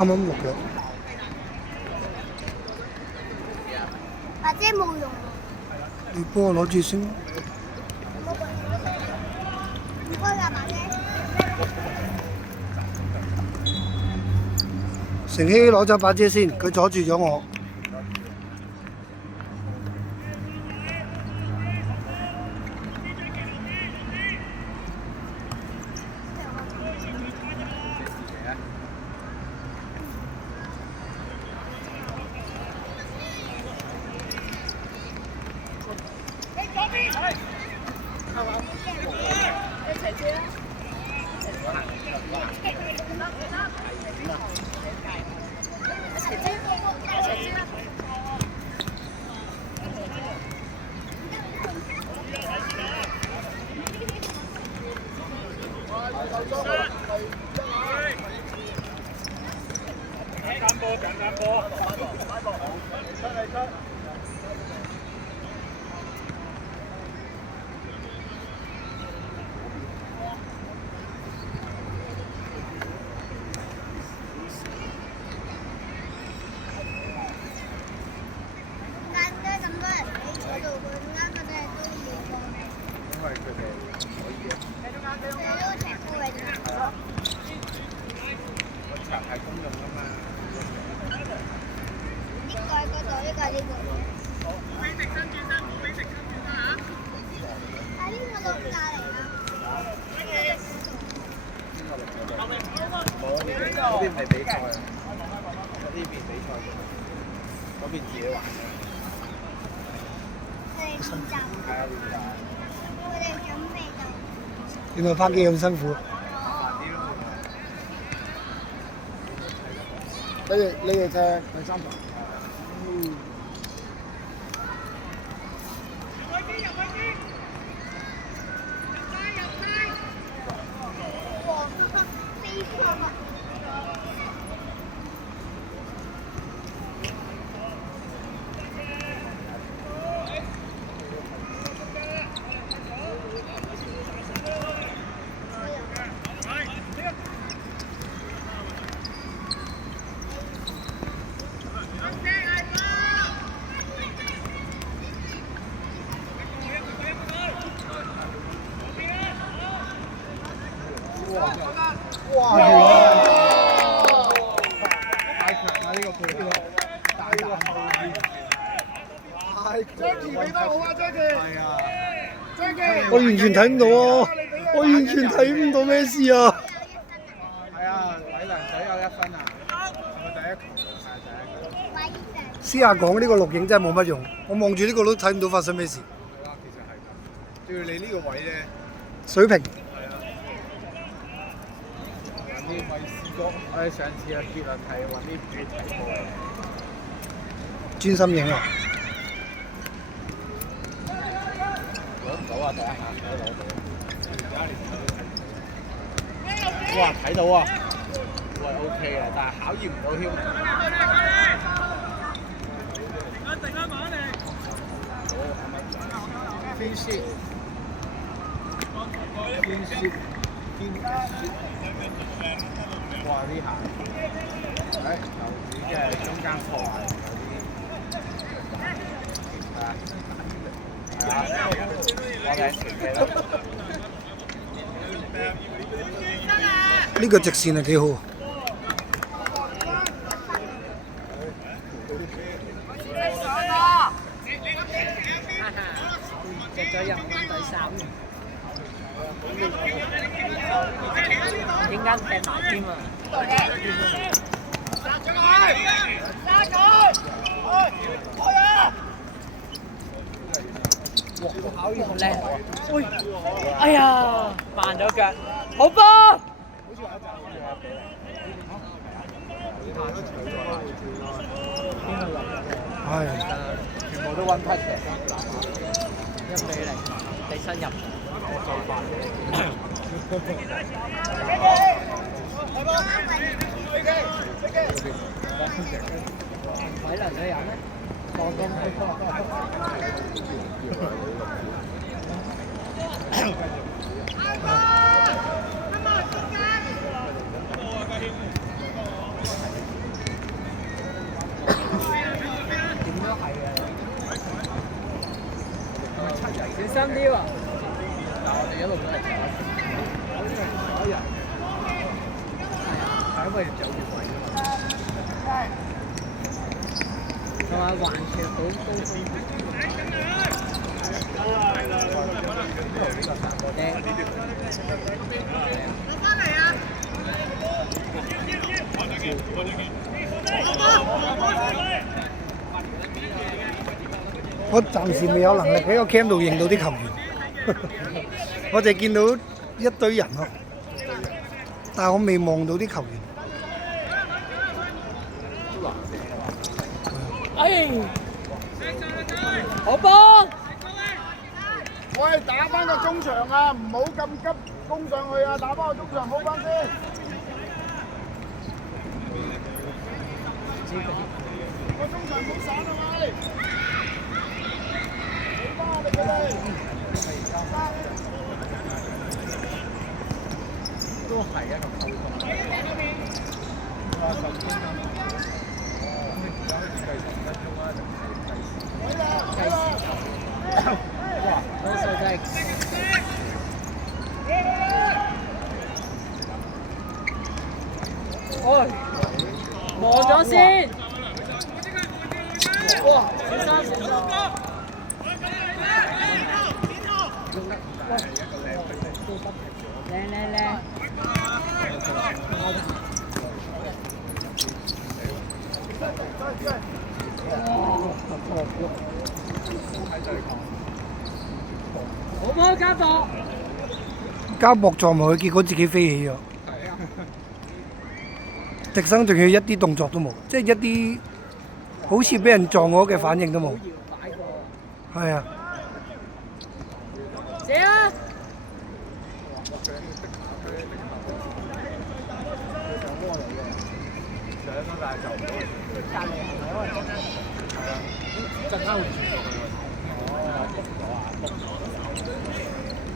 啱啱錄嘅。把遮冇用喎。你幫我攞住先。唔該㗎，把遮。成希攞走把遮先，佢阻住咗我。嗰邊係比賽，呢邊比賽啫嘛，嗰邊自己玩嘅。佢哋練習，係啊，練習。佢哋準備就。原來拍機咁辛苦。你哋踢第三場。哇！太強啦呢個配合，大膽！Jackie 俾得好啊，Jackie！係啊，Jackie！我完全睇唔到啊！我完全睇唔到咩事啊！係啊，偉良隊有1分啊！我第一球係第一球。私下講呢個錄影真係冇乜用，我望住呢個都睇唔到發生咩事。係啦，其實係咁。仲要你呢個位咧，水平。啲咪試過，我哋上次嘅結論係揾啲主睇波嘅。專心影啊！攞唔到啊！第一下睇攞到。哇！睇到啊！喂 OK 啊，但係考驗唔到添。定啦馬嚟。好，先先。哇！呢下，誒球子即係中間破壞有啲，係啊，我哋前期啦。呢個直線係幾好。入咗入第3。點解踢埋添啊？好靚！喂，哎呀，慢咗腳，好波！係。全部都1 touch 嘅1-0，第7入。偉良隊有咩？放工。心啲喎。但我哋一路都係坐人，係因為有越位係嘛？環橋好高峰。我暫時未有能力喺個 cam 度認到啲球員，我淨係見到一堆人咯，但係我未望到啲球員。哎，好波！喂，打翻個中場啊！唔好咁急攻上去啊！打翻個中場好翻先。個中場唔好散啊喂！起翻啊你哋！都係一個溝通。哇！嗰數真係哎，望咗先。哇！小心小心！靚靚靚！好波加博！加博撞埋佢，結果自己飛起咗。迪生仲要一啲動作都冇，即係一啲好似俾人撞咗嘅反應都冇。係啊。射啊！陣間會轉過去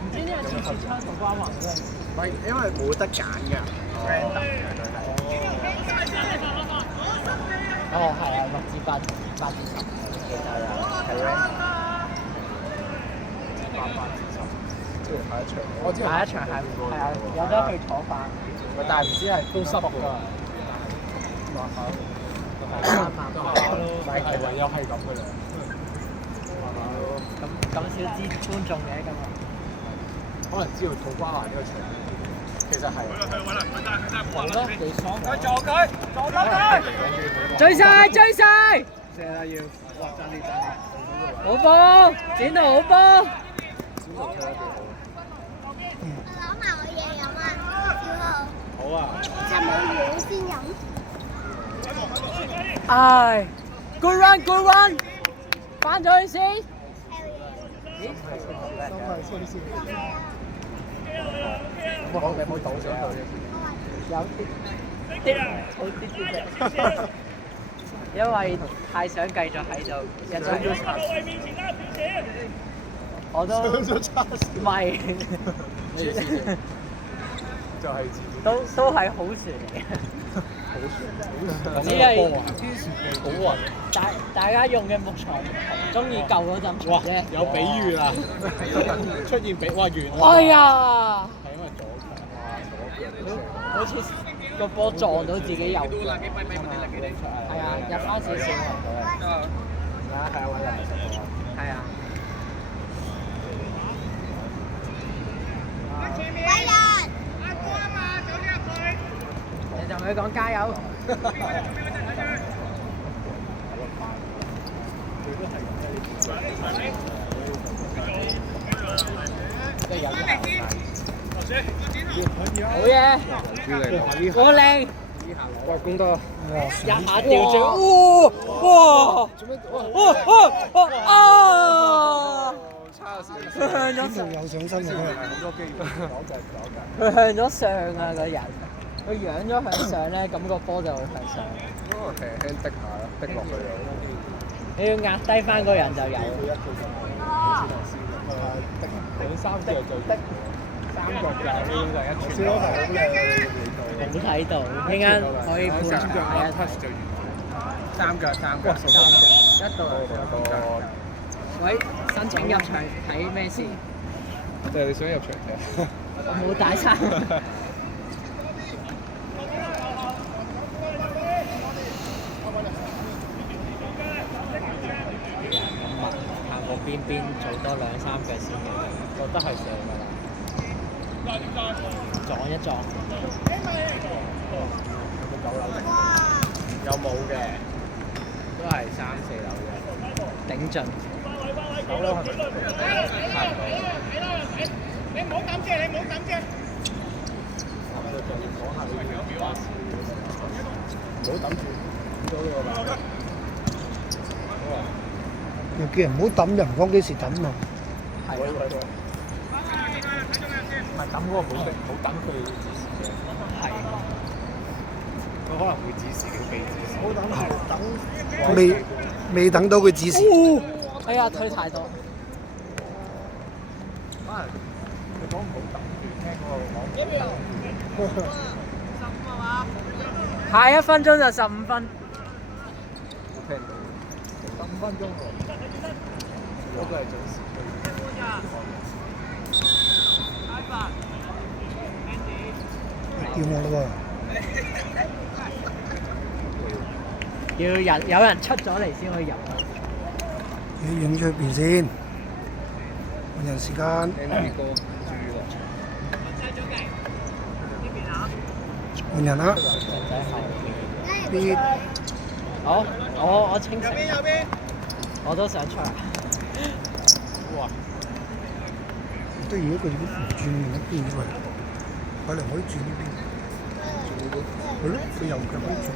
唔知呢個次次槍同關環嘅。唔係，因為冇得揀嘅 ，random 嘅佢係。哦，係啊，6至8，8至10，其實係 random。8至10，即係下一場。我知下一場係啊，有得去坐飯。但係唔知係都濕㗎。係唯有係咁嘅啦。咁少知觀眾嘅咁啊？可能知道土瓜灣呢個場，其實係。好啦，你爽。撞佢！追晒！追晒！射啦要，哇爭啲爭啲。好波！剪到好波！小六踢得幾攞埋我嘢飲啊，小好。好啊。號。有冇嘢先飲？唉 ，good run，good run， 翻咗去先。咦？心係先。我哋冇倒上去。有啲好啲嘅，因為太想繼續喺度一齊。我都唔係，就係都係好船嚟嘅。只係好運。大家用嘅木材唔同，中意舊嗰陣哇！啫。有比喻啦，出現比哇完。哎呀！係因為左強，好似個波撞到自己右腳。係啊，入翻少少。係啊，揾人食喎。係啊。偉人。你同佢講加油。好嘢！好靚！哇，攻得！一下調轉，哇！做咩？啊！差少佢向咗上，有上身嘅。好多機會，佢向咗上啊！個人，佢仰咗向上咧，咁個波就會向上。嗰個輕輕滴下啦，滴落去啦。你要壓低翻個人就有。滴三腳就滴，三腳就應該係一串。冇睇到，陣間可以判係啊，三腳，一到兩個。喂，申請入場睇咩事？就係你想入場睇。我冇帶衫。行過邊做多2-3腳先嘅，覺得係上㗎啦。撞一撞。有冇嘅？都係3-4樓嘅。頂盡。9樓係咪？差唔多。你唔好抌遮，你唔好抌遮。唔好抌住，咗呢個吧。又叫人唔好抌，又唔講幾時抌啊！係。唔係抌嗰個本地，唔好等佢指示嘅。係。佢可能會指示你被指示。唔好等係等。未等到佢指示。哎呀，推太多。可能佢講唔好等住，聽嗰個講。下1分鐘就15分。冇聽到。15分鐘喎。嗰個係準時叫我啦要有人出咗嚟先可以入。喎，要影出邊先。換人時間。Andy 哥注意落場。換人啦。啲好，我清醒。我都想出嚟。哇！都如果佢唔轉另一邊嘅，可能可以轉呢邊。係咯，佢右腳可以轉，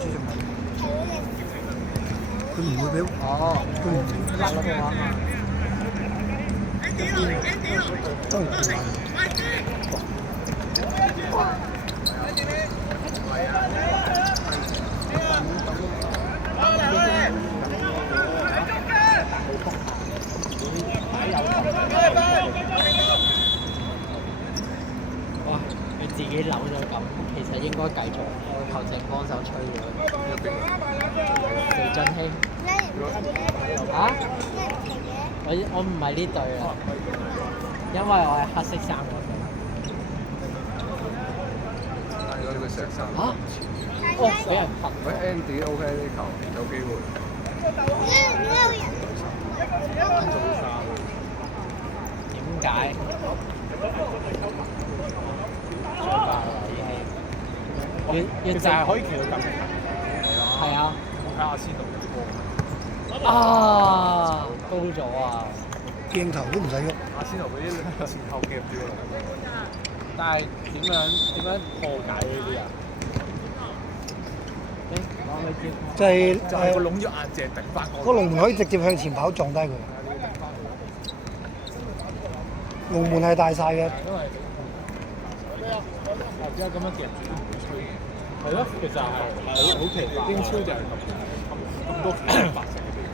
知就問。佢唔會俾。哦。佢唔會甩咗嘅話嘛。都係佢玩。哇！佢自己扭咗咁，其實應該繼續球證幫手吹嘅。邵振興。啊？我唔係呢隊啊，因為我係黑色衫嗰隊。如果你佢成衫。嚇？哦，俾人罰。喂 Andy OK 呢球有機會。點解？上爆啦已經。要其實係可以叫佢撳。係啊。我睇阿仙奴啲波。啊！高咗啊！鏡頭都唔使喐。阿仙奴嗰啲前後夾住落。但係點樣破解呢啲啊？就係就係個籠要硬淨頂翻個龍門可以直接向前跑撞低佢。龍門係大晒嘅。因為點解咁樣夾住都唔會吹嘅？係咯，其實係好奇怪。英超就係咁多白色嘅地方。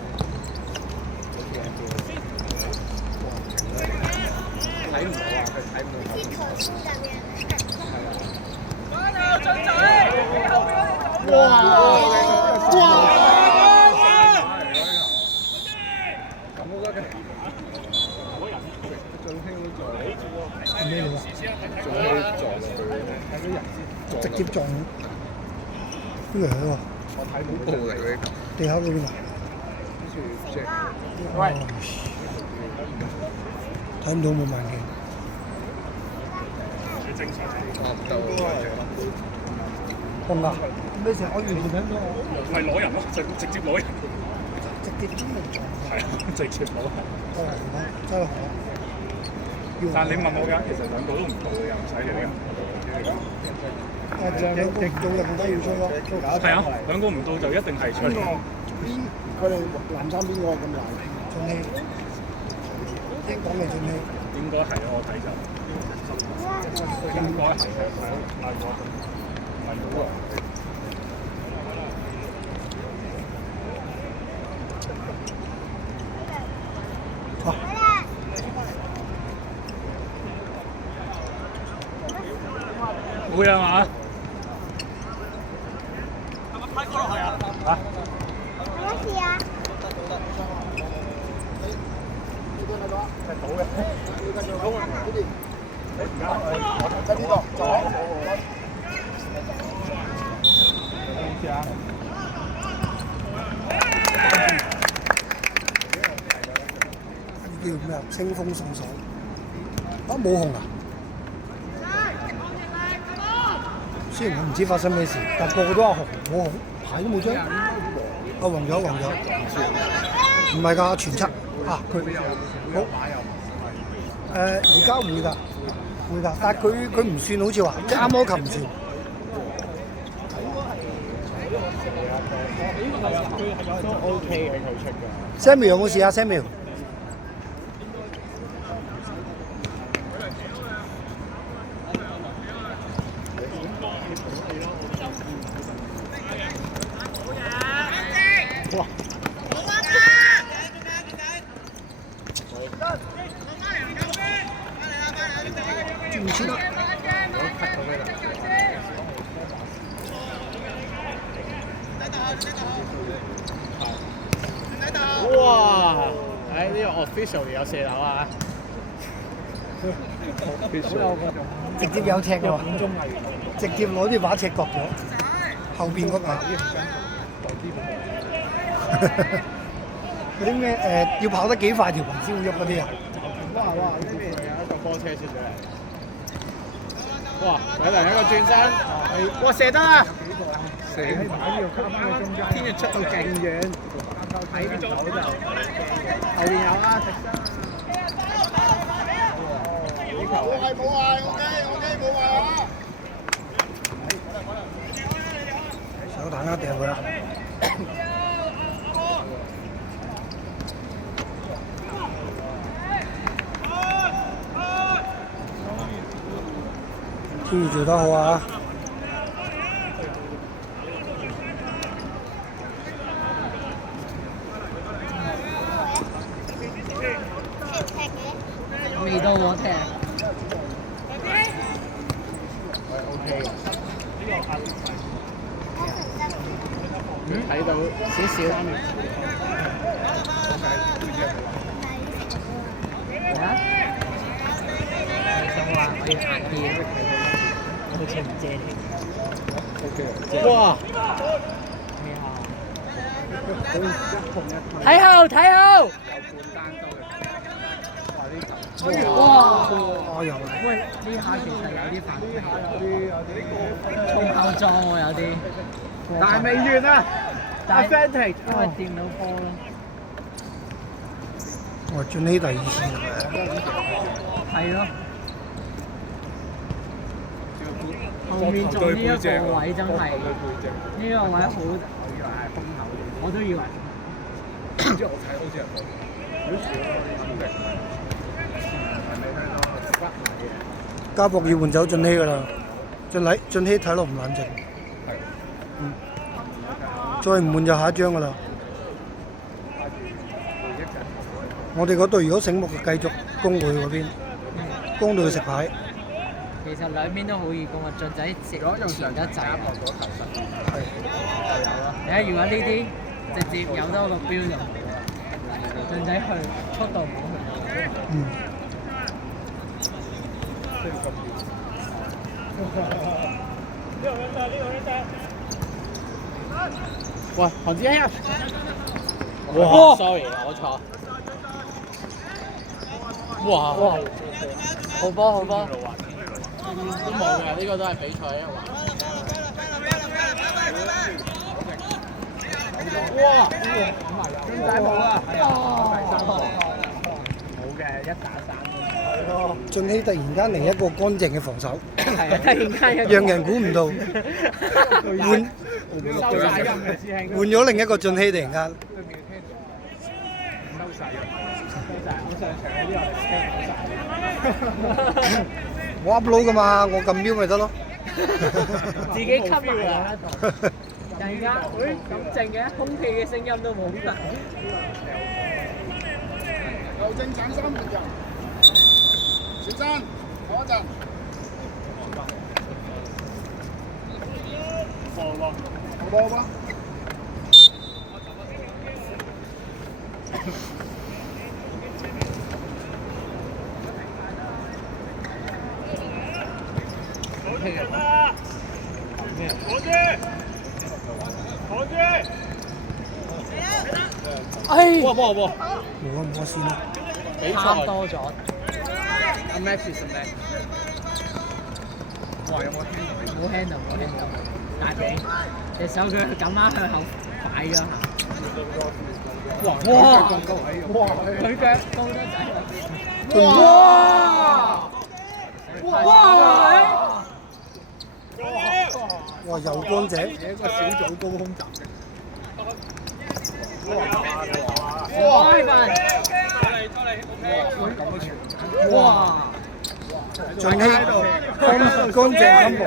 睇唔到啊！佢睇唔到。哇！咁都得嘅。最興都撞係咩嚟㗎？最興撞佢，睇到人先直接撞。邊個嚟喎？我睇唔到嚟嘅。地下嗰邊啊？跟住即係喂，睇唔到冇慢鏡。差唔多。紅啊！咩事？我完全睇唔到。唔係攞人咯，直接攞人。直接專門撞。係啊，直接攞人。真係紅。但係你問我㗎，其實兩個都唔到嘅，又唔使你嘅。極到人都要吹咯。係啊，兩個唔到就一定係吹。佢哋藍衫邊個咁難？俊熙。聽講你俊熙。應該係啊，我睇就應該係係我係好啊。會啊嘛？派過落去啊！嚇？咩事啊？叫咩啊？清風送爽。啊冇紅啊！雖然我唔知發生咩事，但個個都話紅，冇紅，牌都冇張。啊黃咗，唔係㗎，全七啊佢好而家會㗎，但係佢唔算好似話即係啱摩球唔算。都 OK 嘅佢出嘅。Samuel 有冇事啊 ？Samuel？唔知啦。哇！呢個 official 有射樓啊！直接有尺喎，直接攞啲把尺割咗後邊嗰把。嗰啲咩要跑得幾快條裙先會喐嗰啲啊？哇！呢邊有一個波車出咗嚟。哇！有嚟一個轉身，哇射得啦！射天月出到勁遠，睇唔到就後邊有啦。冇壞，OK 冇壞啊！手彈一掉佢啦。天宇做得好啊！未到我踢。睇到少少。想話我要行啲，好似唔借你。哇！睇後睇後。哇！我又喂，呢下其實有啲煩，衝後撞喎有啲，但係未完啊！但係 advantage 因為掂到波咯。我進起第二次係咯。後面做呢一個位真係，呢個位好，我都以為。之後我睇好似係家博要換走進希㗎啦，進希睇落唔冷靜。再唔換就下一張㗎啦。我哋嗰隊如果醒目就繼續攻佢嗰邊，攻到佢食牌。其實兩邊都好易攻啊，進仔直前得滯啊。係。你睇如果呢啲直接有多個標就，進仔去速度唔好去。喂，韓子欣啊！哇 ！sorry， 我錯。哇！好波好波。都冇嘅，呢個都係比賽啊！哇！咁大步啊！冇嘅，1打3。進希突然間嚟一個乾淨嘅防守，係啊，突然間讓人估唔到，換咗另一個進希突然間。我 upload 㗎嘛，我撳標咪得咯。自己吸埋啊！突然間，咁靜嘅，空氣嘅聲音都冇埋。劉正斬3分球，小真，嗰陣。好波吧。哎，波波波，冇線啦。比賽貪多咗。A match is a match。哇！有冇冇 handle 冇 handle， 大髀隻手佢咁啱向後擺咗下。哇！哇！咁高位，哇！佢腳高得滯。哇！哇！哇！又乾淨。一個小組高空襲擊。哇！開飯。咁嘅傳。哇！俊熙乾淨 combo。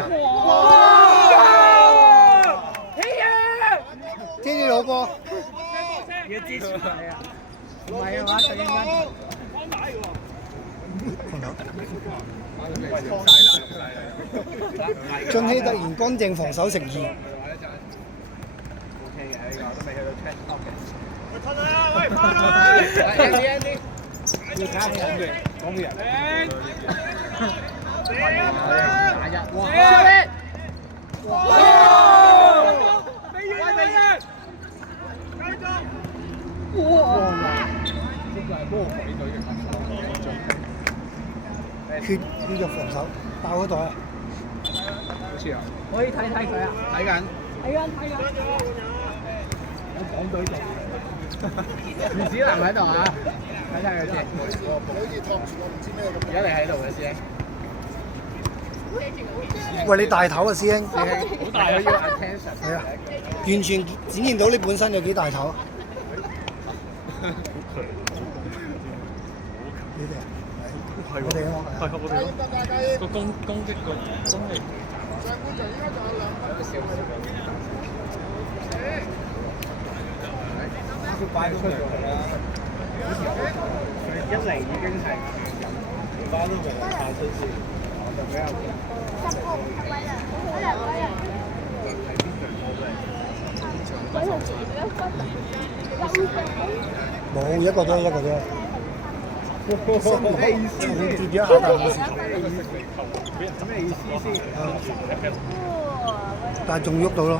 天天老波。要支持佢啊！唔係嘅話，佢應該。俊熙突然乾淨防守成2。O K 嘅呢個都未去到 trash talk 嘅。Andy，要睇下講咩人。打一，哇！呢個係魔鬼隊嘅血肉防守，爆嗰袋啊！好似啊，可以睇睇佢啊！睇緊。有港隊做。袁子南喺度啊！睇睇佢先。而家你喺度嘅師兄。喂，你大頭啊，師兄！好大啊！要 attention。係啊，完全展現到你本身有幾大頭。你哋啊？係我哋啊！係我哋咯。個攻擊個功力。擺出嚟啦！一嚟已經係而家都未太出線，就比較。冇一個啫，一個啫。咩意思？跌咗一下，但係冇事。咩意思先？但係仲喐到咯。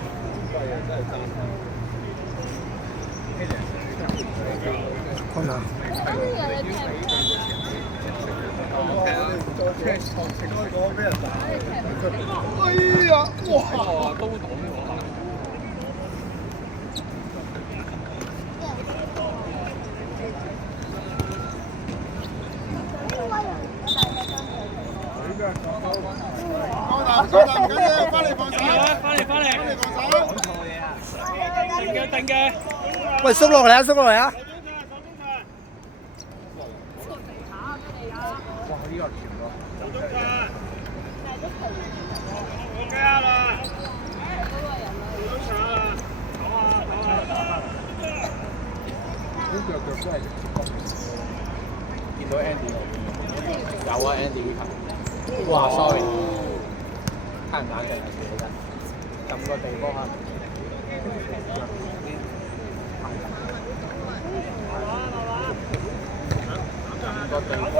困難。哎呀！哇！都擋咩話？高達唔緊要，翻嚟防守，翻嚟防守。定嘅。喂，縮落嚟啊！縮落嚟啊！哇！呢個傳咯。呢腳都係見到 Andy 有啊 Andy 呢球。哇 ！sorry， 太唔冷靜啦，其實撳個地波啊！個地波。